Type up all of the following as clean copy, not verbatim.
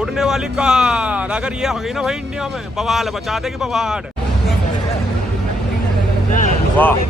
उड़ने वाली कार अगर ये होगी ना भाई इंडिया में, बवाल बचा देगी, बवाल। वाह,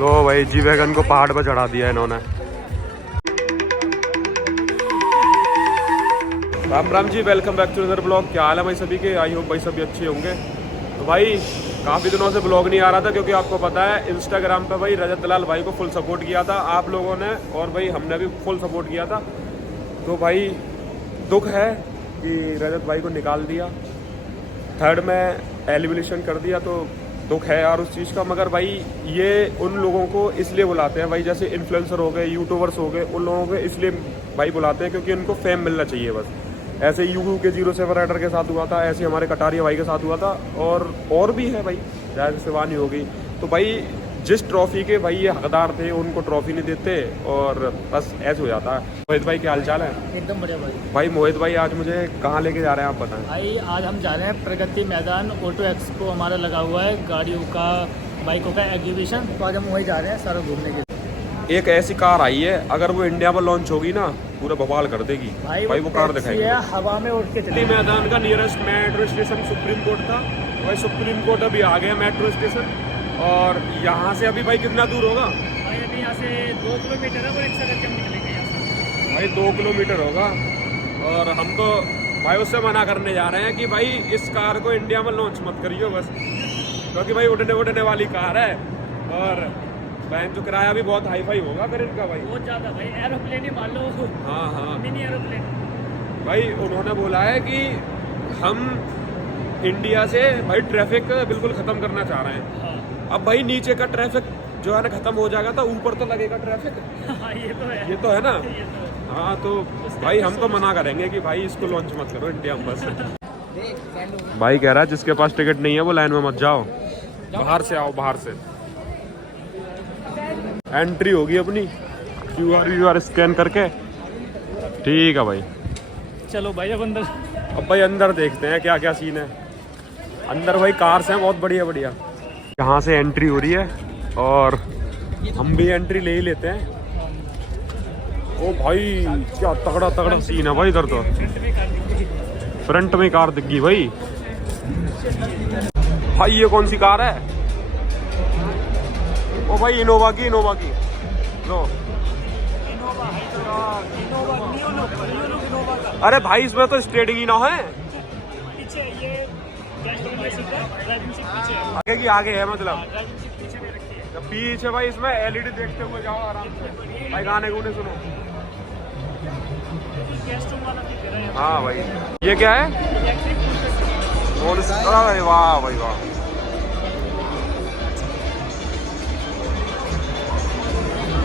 लो भाई जी वैगन को पहाड़ पर चढ़ा दिया इन्होंने। Ram Ram ji, welcome back to other blog. क्या हाल है भाई सभी के? आई होप भाई सभी अच्छे होंगे। तो भाई काफ़ी दिनों से ब्लॉग नहीं आ रहा था, क्योंकि आपको पता है इंस्टाग्राम पे भाई रजत दलाल भाई को फुल सपोर्ट किया था आप लोगों ने, और भाई हमने भी फुल सपोर्ट किया था। तो भाई दुख है कि रजत भाई को निकाल दिया, थर्ड में एलिमिनेशन कर दिया, तो दुख है यार उस चीज़ का। मगर भाई ये उन लोगों को इसलिए बुलाते हैं भाई, जैसे इन्फ्लुएंसर हो गए, यूट्यूबर्स हो गए, उन लोगों को इसलिए भाई बुलाते हैं क्योंकि उनको फेम मिलना चाहिए बस। ऐसे यूट्यूब के 07 राइडर के साथ हुआ था, ऐसे हमारे कटारिया भाई के साथ हुआ था, और भी है भाई, जैसे शिवानी हो गई। तो भाई जिस ट्रॉफी के भाई ये हकदार थे उनको ट्रॉफी नहीं देते, और बस ऐसे हो जाता है। मोहित भाई क्या हाल चाल है? एकदम बढ़िया भाई। भाई मोहित भाई आज मुझे कहाँ लेके जा रहे हैं आप बताएं? भाई आज हम जा रहे हैं प्रगति मैदान, ऑटो एक्सपो हमारा लगा हुआ है, गाड़ियों का, बाइकों का एग्जीबिशन। तो आज हम वहीं जा रहे हैं सारा घूमने के लिए। एक ऐसी कार आई है, अगर वो इंडिया में लॉन्च होगी ना पूरा बवाल कर देगी भाई वो कार दिखाएगी। हवा में उड़ के चली। मैदान का nearest metro station supreme court था भाई। सुप्रीम कोर्ट अभी आ गया मेट्रो स्टेशन, और यहाँ से अभी भाई कितना दूर होगा? भाई अभी यहाँ से 2 किलोमीटर है, वो रिक्शा करके हम निकलेंगे यहाँ से। भाई 2 किलोमीटर होगा, और हम तो भाई उससे मना करने जा रहे हैं कि भाई इस कार को इंडिया में लॉन्च मत करियो बस, क्योंकि भाई उड़ने वाली कार है, और बैंक जो किराया भी बहुत हाई फाई होगा फिर इनका भाई, बहुत ज़्यादा भाई। एरोप्लेन ही मान लो। हाँ मिनी एरोप्लेन। भाई उन्होंने बोला है कि हम इंडिया से भाई ट्रैफिक बिल्कुल ख़त्म करना चाह रहे हैं। हाँ। अब भाई नीचे का ट्रैफिक जो है ना ख़त्म हो जाएगा, तो ऊपर तो लगेगा ट्रैफिक। हाँ, ये तो है ना। ये तो है। हाँ, तो भाई हम तो मना करेंगे कि भाई इसको लॉन्च मत करो इंडिया में बस। भाई कह रहा है जिसके पास टिकट नहीं है वो लाइन में मत जाओ, बाहर से आओ, बाहर से। एंट्री होगी अपनी QR स्कैन करके। ठीक है भाई, चलो भाई अब अंदर। अब भाई अंदर देखते हैं क्या क्या सीन है। अंदर भाई कार्स हैं बहुत बढ़िया बढ़िया। यहाँ से एंट्री हो रही है, और हम भी एंट्री ले ही लेते हैं। ओ भाई क्या तगड़ा सीन है भाई इधर तो। फ्रंट में कार दिख गई भाई। भाई ये कौन सी कार है? ओ भाई इनोवा की लो। अरे भाई इसमें तो स्टेयरिंग ही ना है। पीछे ये आगे की आगे है, मतलब पीछे भाई इसमें LED देखते हुए जाओ आराम से भाई, गाने गुने सुनो। हाँ भाई ये क्या है? अरे वाह भाई वाह,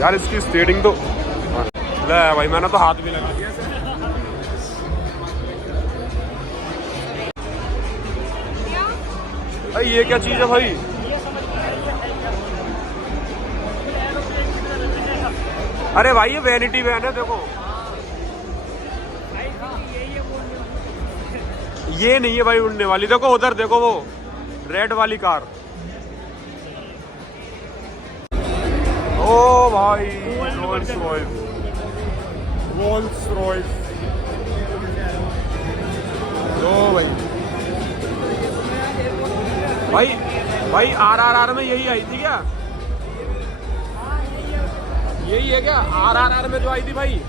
यार इसकी स्टेयरिंग तो ले भाई, मैंने तो हाथ भी लगा दिया। भाई ये क्या चीज़ है भाई? अरे भाई ये वैनिटी वैन है, देखो। ये नहीं है भाई उड़ने वाली, देखो उधर देखो वो रेड वाली कार। ओ भाई रोल्स रॉयस। लो भाई RRR में यही आई थी क्या? यही है क्या RRR में जो आई थी भाई?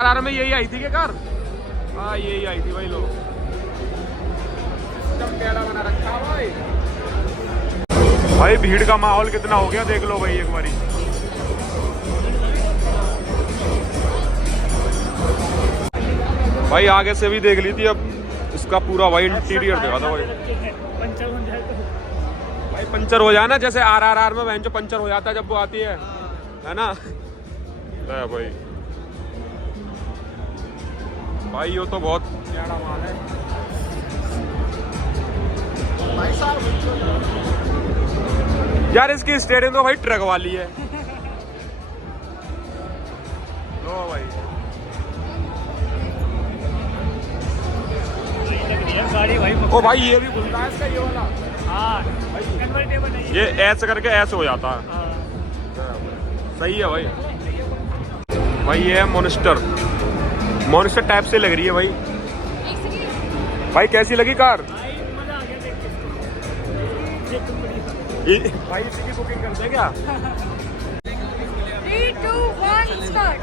RRR में यही आई थी क्या कार? हाँ यही आई थी भाई। लो टेढ़ा बना रखा भाई। भीड़ का माहौल कितना हो गया देख लो भाई एक बारी। भाई आगे से भी देख ली थी, अब इसका पूरा भाई इंटीरियर देखा था भाई। भाई पंचर हो जाए ना, जैसे RRR में वैन जो पंचर हो जाता है जब वो आती है ना। भाई ये तो बहुत प्यारा माल है यार। इसकी स्टेयरिंग तो भाई ट्रक वाली है। लो भाई ओ भाई ये भी घुसता है इसका, ये वाला। हाँ, कन्वर्टेबल है ये ऐसे करके ऐसे हो जाता है। सही है भाई। भाई ये है मॉन्स्टर। मॉन्स्टर टाइप से लग रही है भाई। भाई कैसी लगी कार? भाई इसी की बुकिंग करते हैं क्या? 3, 2, 1, start.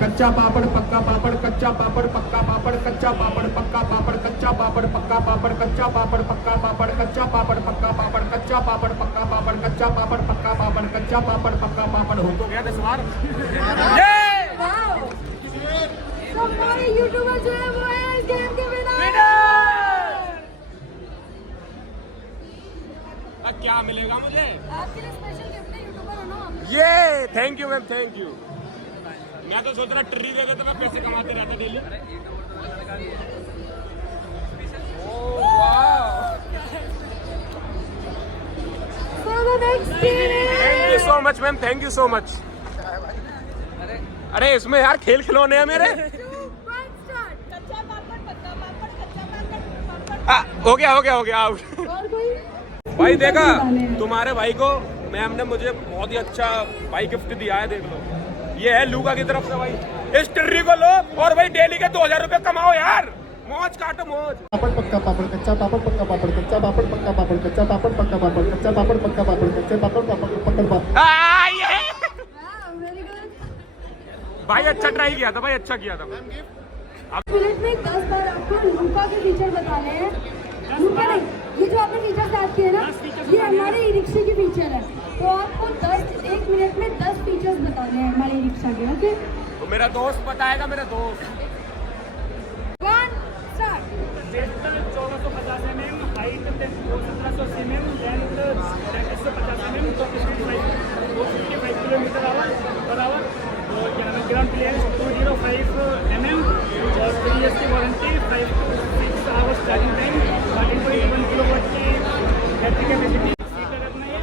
कच्चा पापड़ पक्का पापड़, कच्चा पापड़ पक्का पापड़, कच्चा पापड़ पक्का पापड़, कच्चा पापड़ पक्का पापड़, कच्चा पापड़ पक्का पापड़, कच्चा पापड़ पक्का पापड़, कच्चा पापड़ पक्का पापड़, कच्चा पापड़ पक्का पापड़, कच्चा पापड़ पक्का पापड़। हो तो गया 10 बार। Wow. तो हमारे यूट्यूबर जो है वो है इस गेम के विनर। क्या मिलेगा मुझे? आपके लिए स्पेशल गिफ्ट है, यूट्यूबर हो ना आप। ये thank you ma'am, thank you. मैं तो सोच रहा ट्री दे दे तो मैं पैसे कमाते रहता daily. So the next game is thank you so much ma'am, thank you so much. अरे इसमें यार खेल खिलौने हैं मेरे। 2, 1, start. कच्चा पापड़, पक्का पापड़, कच्चा पापड़, पापड़। हो गया हो गया हो गया आउट। और कोई? भाई देखा तुम्हारे भाई को मैम ने मुझे बहुत ही अच्छा भाई गिफ्ट दिया है, देख लो। ये है लूका की तरफ से भाई। इस टिर्री को लो और भाई डेली के 2000 रुपए कमाओ यार, मौज काटो मौज। पापड़ पक्का पापड़, कच्चा पापड़ पक्का पापड़, कच्चा पापड़ पक्का पापड़, कच्चा पापड़ पक्का पापड़, कच्चा पापड़ पक्का पापड़, कच्चे पापड़ पापड़ पक्का पापड़। ये Wow, very good. भाई अच्छा ट्राई किया था भाई, अच्छा किया था। मिनट में 10 बार आपको लूका के फीचर बताने हैं। लूका नहीं, ये जो आपने फीचर स्टार्ट किए ना, ये हमारे ई रिक्शा के फीचर है। तो आपको 1 मिनट में 10 फीचर्स बताने हैं हमारे ई रिक्शा के। ओके, तो मेरा दोस्त बताएगा, मेरा दोस्त। 1, start. 1450 mm, height 1780 mm, length 150 mm, तो 255 किलोमीटर पर आवर। और क्या नाम है, ग्राउंड क्लियरेंस 205 mm और 3 years की warranty, 5 to 6 hours charging time, 1 kilowatt की बैटरी कैपेसिटी। सीटर अपना ये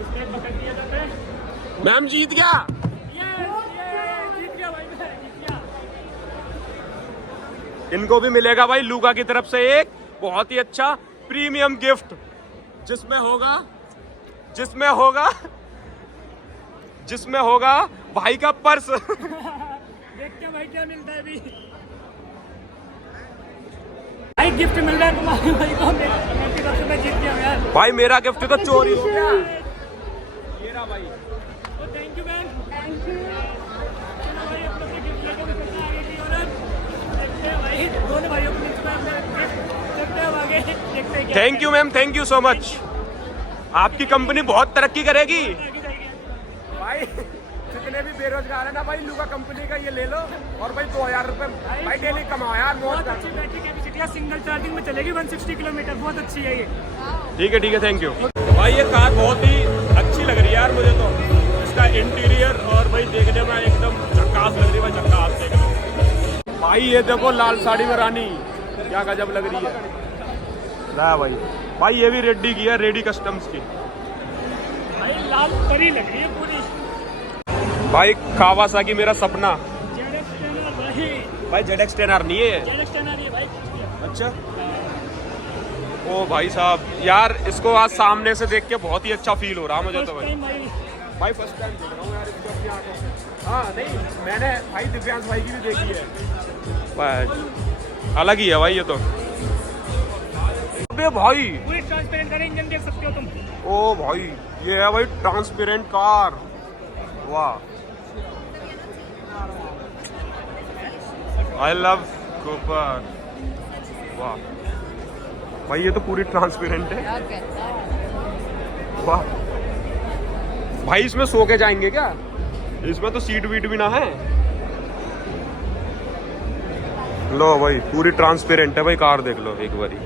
इसमें पकड़ दिया जाता है। मैम जीत गया। ये जीत गया भाई, मैं जीत गया। इनको भी मिलेगा भाई लूका की तरफ से एक बहुत ही अच्छा प्रीमियम गिफ्ट, जिसमें होगा भाई का पर्स। देखते हैं भाई क्या मिलता है अभी। भाई गिफ्ट मिल रहा है तुम्हारे भाई को, मेरी तरफ से मैं जीत गया यार। भाई मेरा गिफ्ट तो चोरी हो गया। ये रहा भाई। तो thank you ma'am. Thank you. चलो भाई अपने गिफ्ट लेकर निकलते हैं आगे की ओर। देखते हैं भाई दोनों भाइयों को मिलता है गिफ्ट, देखते हैं आगे, देखते हैं क्या। Thank you ma'am, thank you so much. आपकी कंपनी बहुत तरक्की करेगी भाई। जितने भी बेरोजगार है ना भाई, लूका कंपनी का ये ले लो और भाई 2000 रुपए भाई डेली कमाओ यार, मौज बहुत करो। अच्छी बैटरी कैपेसिटी है, सिंगल चार्जिंग में चलेगी 160 किलोमीटर, बहुत अच्छी है ये। ठीक है थैंक यू। भाई ये कार बहुत ही अच्छी लग रही है यार मुझे तो, इसका इंटीरियर और भाई देखने में एकदम झकास लग रही है भाई, झकास देख लो भाई। ये देखो लाल साड़ी में रानी, क्या गजब लग रही है ना भाई। ये भी रेडी की है, रेडी कस्टम्स की भाई लाल परी लग रही है पूरी। भाई। कावासाकी मेरा सपना ZX 10R भाई। ZX 10R नहीं है, ZX 10R ये भाई। अच्छा। ओ भाई साहब यार, इसको आज सामने से देख के बहुत ही अच्छा फील हो रहा मुझे तो भाई। भाई फर्स्ट टाइम देख रहा हूँ यार इसको अपनी आंखों से। हाँ नहीं, मैंने भाई दिव्यांश भाई की भी देखी है भाई, अलग ही है भाई ये तो। अबे भाई पूरी ट्रांसपेरेंट है, इंजन देख सकते हो तुम। ओ भाई ये है भाई ट्रांसपेरेंट कार, वाह। आई लव कूपर, वाह भाई। ये तो पूरी ट्रांसपेरेंट है, वाह भाई। इसमें सो के जाएंगे क्या? इसमें तो सीट वीट भी ना है। लो भाई पूरी ट्रांसपेरेंट है भाई कार, देख लो एक बारी।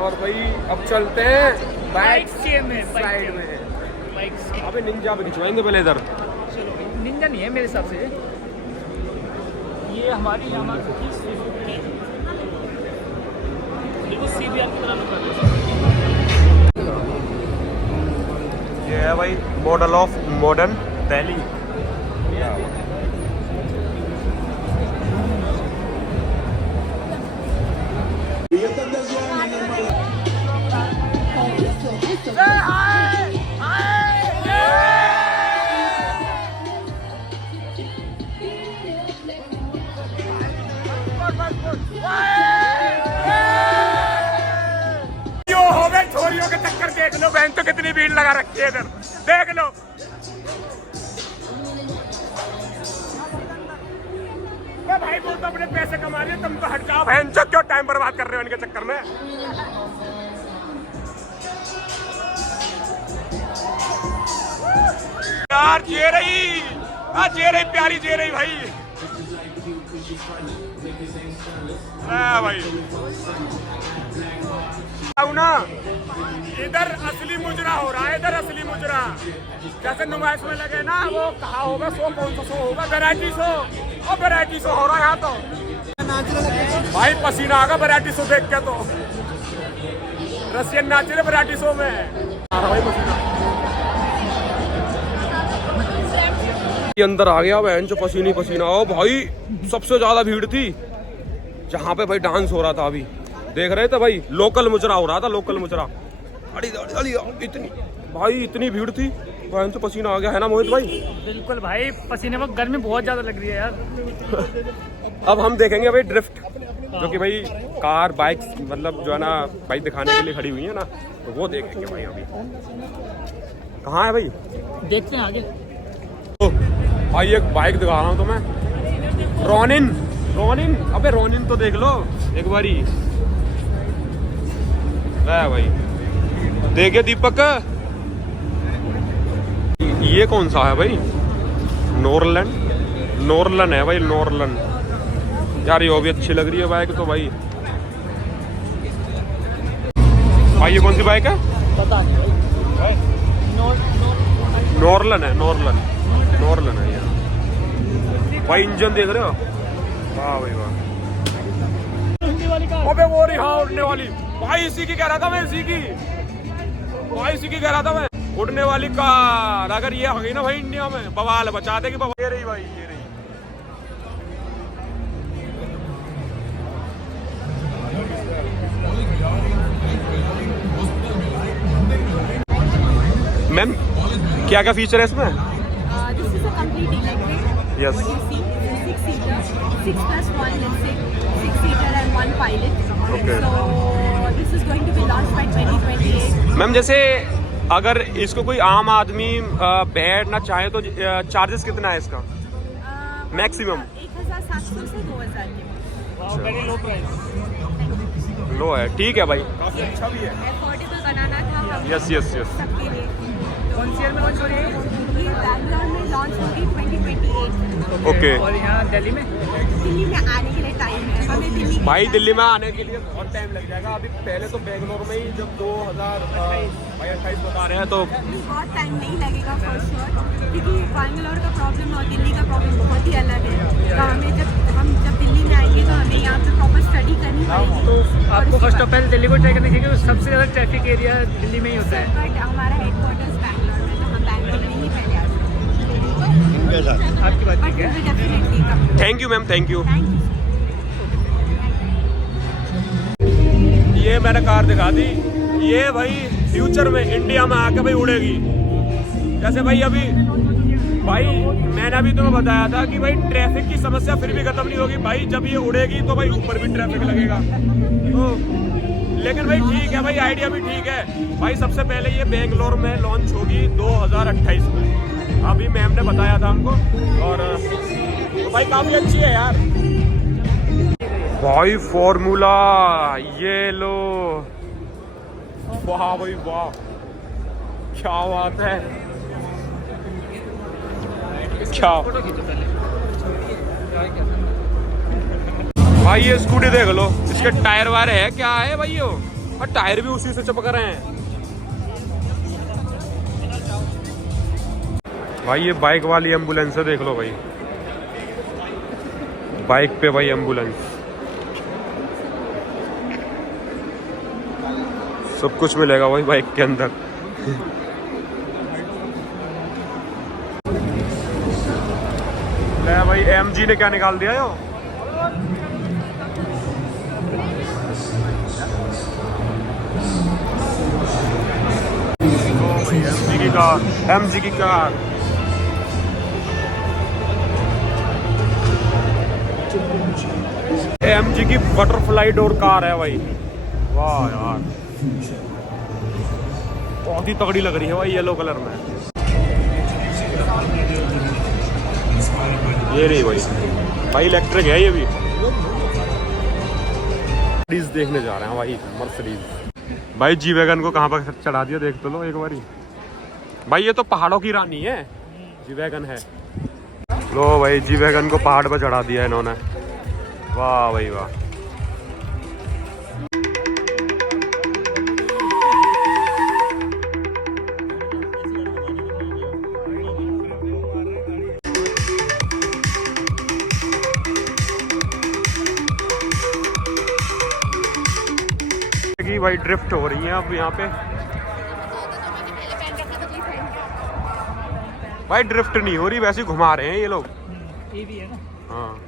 और भाई अब चलते हैं बाइक से में साइड में। बाइक से। अबे निंजा पे खिंचवाएंगे पहले इधर। चलो निंजा नहीं है मेरे हिसाब से ये, हमारी यामाहा की स्विफ्ट है, बिल्कुल CBR की तरह लुक है। ये है भाई मॉडल ऑफ मॉडर्न दिल्ली। यो हो गए छोरियों के चक्कर देख लो, बहन तो कितनी भीड़ लगा रखी है इधर, देख लो। भाई वो तो अपने पैसे कमा रही है, तुम तो हट जाओ बहन, क्यों टाइम बर्बाद कर रहे हो इनके चक्कर में। यार जे रही प्यारी जे रही भाई, भाई ना इधर असली मुजरा हो रहा है, इधर असली मुजरा जैसे नुमाइश में लगे ना, वो कहा होगा शो, कौन सा शो होगा, वैरायटी शो, और वैरायटी शो हो रहा है यहाँ तो। भाई पसीना आगा वैरायटी शो देख के, तो रशियन नाच रहे वैरायटी शो में भाई पसीना। अंदर आ गया बहन जो पसीनी पसीना हो भाई, सबसे ज्यादा भीड़ थी जहाँ पे भाई डांस हो रहा था, अभी देख रहे थे भाई, लोकल मुजरा हो रहा था, लोकल मुजरा। इतनी भाई इतनी भीड़ थी, बहन से पसीना आ गया है ना मोहित भाई। बिल्कुल भाई, पसीने में गर्मी बहुत ज्यादा लग रही है यार। अब हम देखेंगे भाई ड्रिफ्ट, जो कि भाई कार बाइक मतलब जो है ना भाई दिखाने के लिए खड़ी हुई है ना, तो वो देखेंगे भाई। अभी कहाँ है भाई, देखते हैं आगे। भाई एक बाइक दिखा रहा हूँ तुम्हें, रोनिन, अबे रोनिन तो देख लो एक बारी। भाई देखे दीपक, ये कौन सा है भाई, नॉर्लन है भाई, नॉर्लन यार, ये भी अच्छी लग रही है बाइक तो भाई। भाई ये कौन सी बाइक है, पता नहीं, नॉर्लन है यार भाई। इंजन देख रहे हो, वाह भाई वाह। अबे वो रही हाँ उड़ने वाली भाई, इसी की कह रहा था मैं, इसी की कह रहा था मैं, उड़ने वाली कार। अगर ये हो गई ना भाई इंडिया में, बवाल बचा देगी बवाल। ये रही भाई, ये रही। मैम क्या क्या फीचर है इसमें? This is a complete electric. Yes. What you see, 6-seater, 6+1, let's say, 6-seater and 1 pilot. Okay. So this is going to be launched by 2028. Ma'am जैसे अगर इसको कोई आम आदमी बैठना चाहे तो चार्जेस कितना है इसका मैक्सिमम? 1,700 से 2,000 के वेरी लो प्राइस। लो है, ठीक है भाई, काफी अच्छा भी है। अफोर्डेबल बनाना था हम यस सबके लिए। कौन सी ईयर में लॉन्च हो रही है? ये बैंगलोर में लॉन्च होगी 2028। ओके। और यहाँ दिल्ली में आने के लिए टाइम है हमें। भाई दिल्ली में आने के लिए बहुत टाइम लग जाएगा। अभी पहले तो बेंगलोर में ही जब 2028 बता रहे हैं तो बहुत टाइम नहीं लगेगा फॉर श्योर, क्योंकि बैंगलोर का प्रॉब्लम और दिल्ली का प्रॉब्लम बहुत ही अलग है। तो हमें जब दिल्ली में आएंगे तो हमें यहाँ पे प्रॉपर स्टडी करनी पड़ेगी। तो आपको फर्स्ट ऑफ ऑल दिल्ली को ट्राई करना चाहिए, सबसे ज़्यादा ट्रैफिक एरिया दिल्ली में ही होता है। बट हमारा हेडक्वार्टर्स बैंगलोर में, तो हम बैंगलोर में ही पहले आ सकते हैं। आपकी बात बट ठीक है। Definitely come. Thank you ma'am, thank you. Thank you. ये मैंने कार दिखा दी, ये भाई फ्यूचर में इंडिया में आके भाई उड़ेगी। जैसे भाई अभी मैंने अभी तुम्हें बताया था कि भाई ट्रैफिक की समस्या फिर भी खत्म नहीं होगी भाई, जब ये उड़ेगी तो भाई ऊपर भी ट्रैफिक लगेगा। तो लेकिन भाई ठीक है भाई, आइडिया भी ठीक है भाई। सबसे पहले ये बेंगलोर में लॉन्च होगी 2028 में, अभी मैम ने बताया था हमको। और तो भाई काफी अच्छी है यार भाई। फॉर्मूला ये लो, वाह भाई वाह, क्या बात है, क्या भाई। ये स्कूटी देख लो, इसके टायर वायर है क्या है भाई, यो और टायर भी उसी से चपक रहे हैं भाई। ये बाइक वाली एम्बुलेंस है, देख लो भाई, बाइक पे भाई एम्बुलेंस, सब कुछ मिलेगा भाई बाइक के अंदर। ले भाई एमजी ने क्या निकाल दिया यो, एमजी की कार, एमजी की कार। AMG की बटरफ्लाई डोर कार है भाई। वाह यार, बहुत ही तगड़ी लग रही है भाई येलो कलर में। ये रही भाई इलेक्ट्रिक है ये भी। मर्सिडीज देखने जा रहे हैं भाई, मर्सिडीज। भाई जी वैगन को कहाँ पर चढ़ा दिया देख तो लो एक बारी। भाई ये तो पहाड़ों की रानी है, जी वैगन है। लो भाई जी वैगन को पहाड़ पर चढ़ा दिया इन्होंने। वाह भाई वाह। भाई ड्रिफ्ट हो रही है अब यहाँ पे। भाई ड्रिफ्ट नहीं हो रही, वैसे घुमा रहे हैं ये लोग। ये भी है ना। हाँ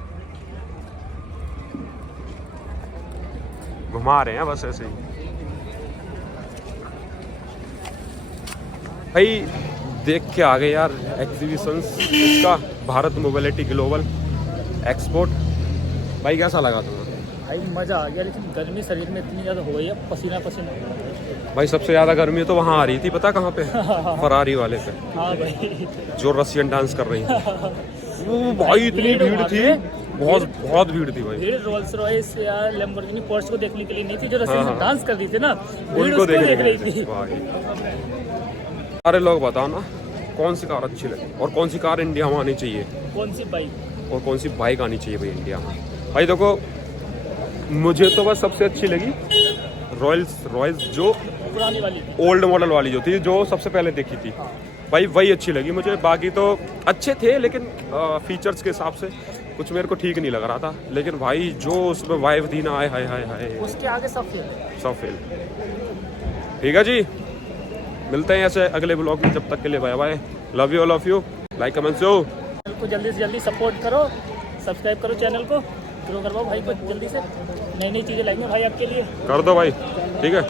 घुमा रहे हैं बस ऐसे ही। भाई देख के आ गए यार एग्जीबिशंस इसका, भारत मोबिलिटी ग्लोबल एक्सपोर्ट। भाई कैसा लगा तुम्हें? भाई मज़ा आ गया, लेकिन गर्मी शरीर में इतनी ज़्यादा हो गई है, पसीना पसीना। भाई सबसे ज़्यादा गर्मी तो वहाँ आ रही थी, पता कहाँ पे? फरारी वाले पे। हाँ भाई, जो रशियन डांस कर रही थी। वो भाई इतनी भीड़ थी, बहुत भीड़ थी भाई। भीड़ रोल्स रॉयस या लैम्बोर्गिनी पोर्श को देखने के लिए नहीं थी, जो रशियन हाँ। डांस कर रही थी ना, भीड़ उनको उसको देख देख रही रही थी। थी। अरे लोग बताओ ना कौन सी कार अच्छी लगी और कौन सी कार इंडिया में आनी चाहिए कौन सी बाइक? और कौन सी बाइक आनी चाहिए भाई इंडिया में। भाई देखो मुझे तो बस सबसे अच्छी लगी रॉयल्स जो पुरानी वाली थी। ओल्ड मॉडल वाली जो थी, जो सबसे पहले देखी थी भाई, वही अच्छी लगी मुझे। बाकी तो अच्छे थे लेकिन फीचर्स के हिसाब से कुछ मेरे को ठीक नहीं लग रहा था। लेकिन भाई जो उसमें वाइब थी ना, आय हाय हाय हाय, उसके आगे सब फेल है। सब फेल। ठीक है जी, मिलते हैं ऐसे अगले ब्लॉग में। जब तक के लिए bye bye, love you all of you. Like comment show channel को जल्दी से जल्दी सपोर्ट करो, सब्सक्राइब करो चैनल को, ग्रो करवाओ भाई को जल्दी से। नई नई चीज़ें लाएंगे भाई आपके लिए। कर दो भाई, ठीक है।